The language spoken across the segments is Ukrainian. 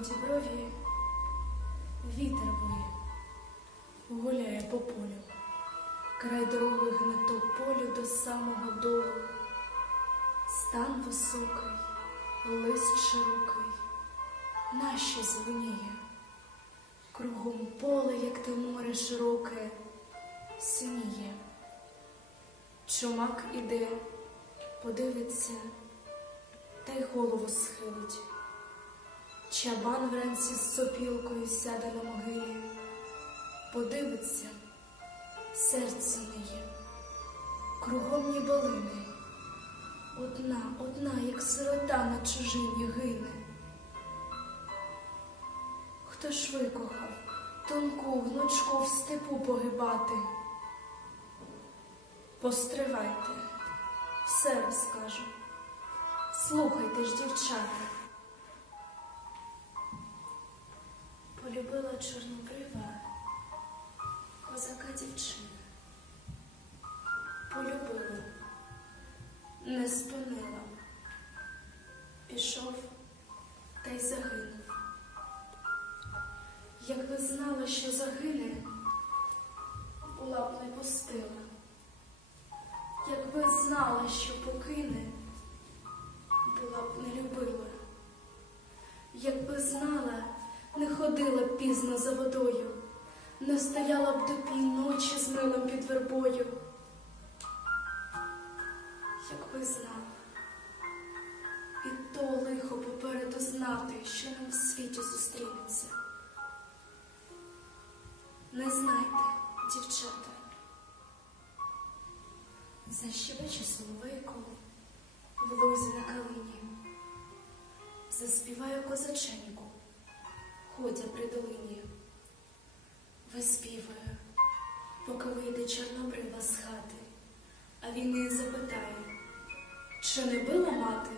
діброві вітер виє, гуляє по полю, край дороги гне то полю до самого долу. Стан високий, лист широкий, нащо зеленіє, кругом поле, як те море широке, синіє. Чумак іде, подивиться, та й голову схилить. Чабан вранці з сопілкою сяде на могилі, подивиться, серце неє, кругом ні болини. Одна, одна, як сирота на чужині гине. Хто ж викохав тонку внучку в степу погибати? Постривайте, все розкажу. Слухайте ж, дівчата. Полюбила чорнобрива козака дівчина. Полюбила, не спинила. Пішов та й загинув. Якби знала, що загине, пізно за водою, не стояла б до півночі з милом під вербою. Якби знала, і то лихо попереду знати, що нам в світі зустрінеться. Не знайте, дівчата, защебече соловейко в лузі на калині, заспіваю козаченьку, ходя при долині, виспіваю, поки вийде чорнобрива з хати, а він її запитає, чи не била мати?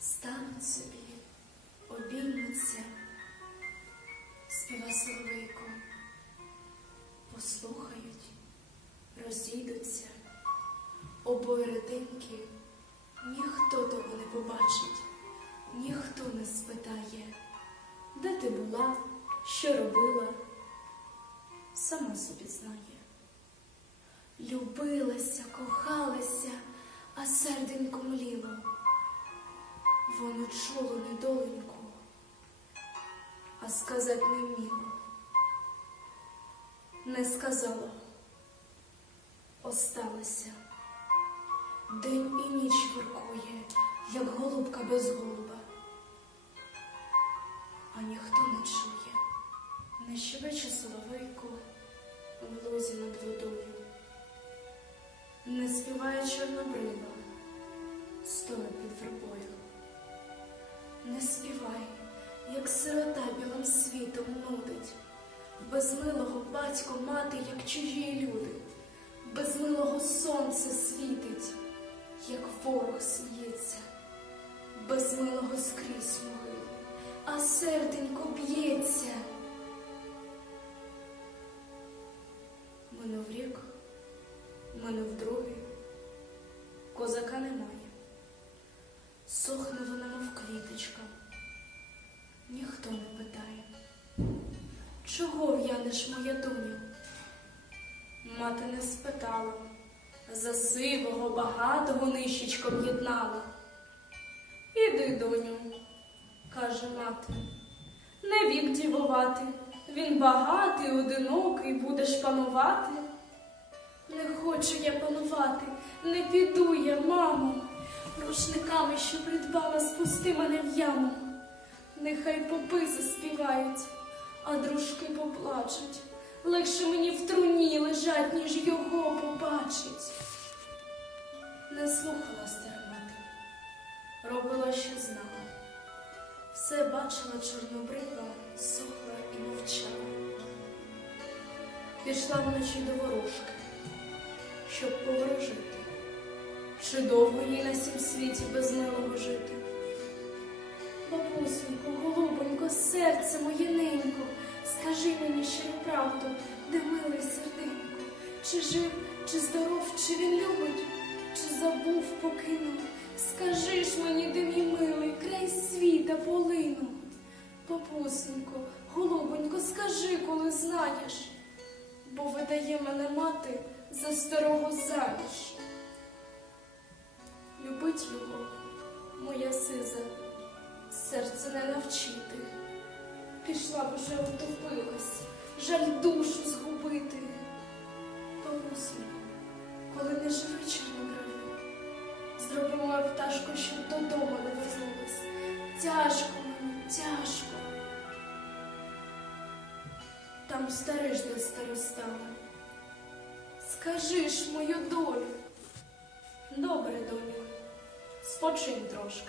Стануть собі, обіймуться, співа соловейко, послухають, розійдуться, обоє ретенькі, ніхто того не побачить, ніхто не спитає, ти була, що робила, сама собі знає. Любилася, кохалася, а серденько мліло. Воно чуло недоленьку, а сказать не вміло. Не сказала, осталася. День і ніч воркує, як голубка без голуба. Милого батько мати, як чужі люди, без милого сонце світить, як ворог сміється, без милого скрізь могили, а серденько б'ється. Минув рік, минув другий, козака немає. Сохне вона, мов квіточка, ніхто не питає, чого в'янеш, моя доню? Мати не спитала, за сивого, багатого нищечком єднала. Іди, доню, каже мати, не вік дівувати, він багатий, одинокий, будеш панувати. Не хочу я панувати, не піду я, мамо. Рушниками, що придбала, спусти мене в яму. Нехай попи заспівають, а дружки поплачуть. Легше мені в труні лежать, ніж його побачить. Не слухала стара мати, робила, що знала. Все бачила чорнобрива, сохла і мовчала. Пішла вночі до ворожки, щоб поворожити. Чи довго їй на сім світі без милого жити? Бабусенько, голубонько, серце моє ненько, скажи мені щиру правду, де милий серденько, чи жив, чи здоров, чи він любить, чи забув, покинув. Скажи ж мені, де мій милий, край світа полинув. Папусенько, голубонько, скажи, коли знаєш, бо видає мене мати за старого заміж. Любить його, моя сиза, серце не навчити. Пішла б уже утопилась, жаль душу згубити. Бабусенько, коли не живе чорнобривий, зроби мою пташку, щоб додому не вернулась. Тяжко мені, тяжко. Там стариш де старостами. Скажи ж мою долю. Добре, доню, спочинь трошки,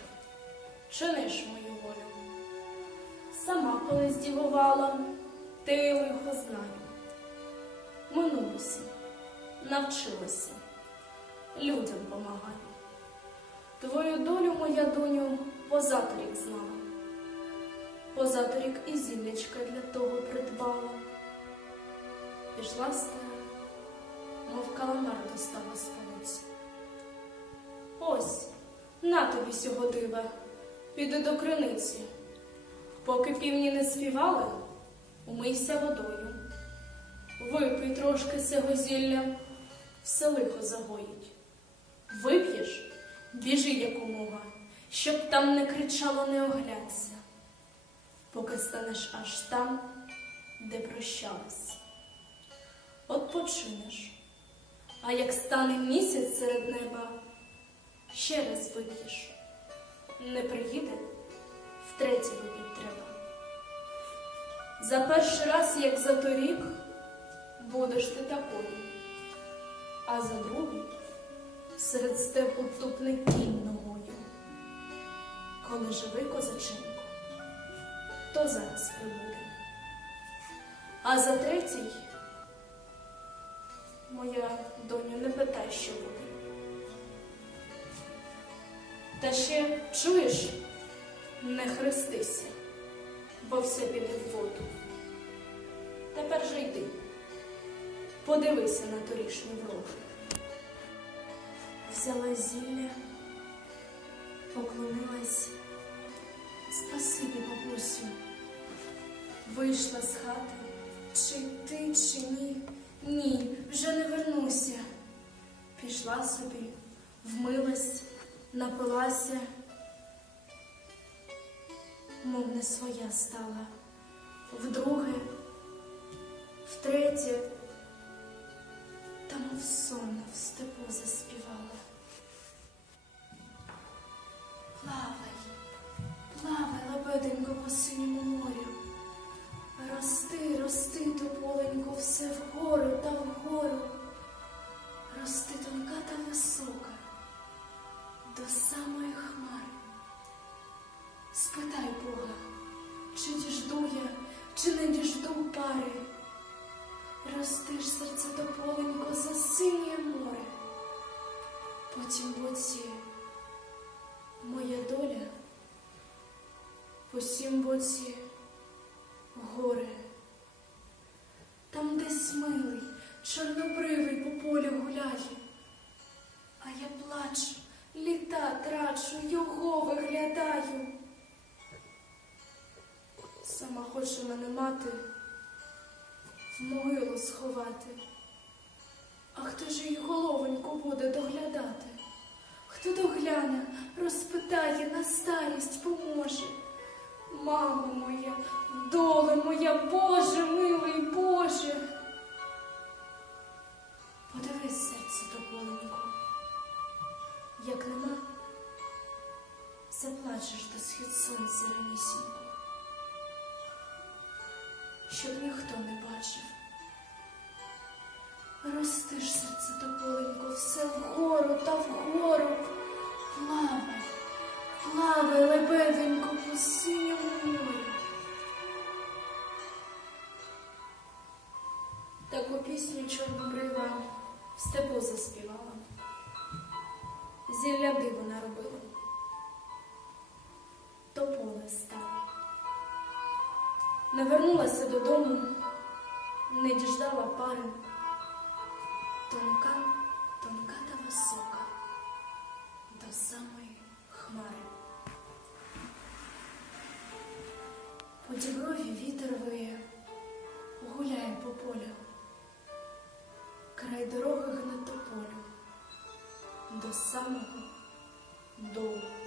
чиниш мою волю. Сама колись дівувала, ти лихо знаю. Минулося, навчилася, людям помагаю. Твою долю, моя доню, позаторік знала. Позаторік і зіллячка для того придбала. Пішла стара, мов каламар достала столиці. Ось, на тобі сього дива, піди до криниці. Поки півні не співали, умийся водою. Випий трошки сього зілля, все лихо загоїть. Вип'єш, біжи якомога, щоб там не кричало, не оглядься, поки станеш аж там, де прощалась. От починеш, а як стане місяць серед неба, ще раз вип'єш. Не приїде, втретє випить треба. За перший раз, як за торік, будеш ти такою, а за другий серед степу тупне кінь ногою. Коли живий козаченко, то зараз прибуде. А за третій, моя доню, не питай, що буде. Та ще чуєш, не хрестися, бо все піде в воду. Тепер же йди, подивися на торішню врожу. Взяла зілля, поклонилась. Спасибі, бабусю. Вийшла з хати. Чи йти, чи ні? Ні, вже не вернуся. Пішла собі, вмилась, напилася, мов не своя стала. Вдруге, втретє, та мов сонно в степу заспівала. Плавай, плавай, лебеденько по синьому морю. Рости, рости, тополенько, все вгору та вгору. Рости тонка та висока до самої хмари. Спитай Бога, чи діжду я, чи не діжду пари. Рости ж серце тополенько за синє море. Потім боці моя доля, по сім боці горе. Там десь милий, чорнобривий по полю гуляє, а я плачу, літа трачу, його виглядаю. Сама хоче мене мати в могилу сховати. А хто ж її головоньку буде доглядати? Хто догляне, розпитає, на старість поможе. Мамо моя, доле моя, Боже, схід сонця ранісінько, щоб ніхто не бачив. Рости ж серце тополенько, все вгору та вгору. Плавай, плавай, лебеденько, по синьому морю. Таку пісню чорнобрива в степу заспівала. Зілля диво наробила. Не вернулася додому, не діждала пари. Тонка, тонка та висока до самої хмари. діброві вітер виє, гуляє по полю, край дороги гне тополю до самого долу.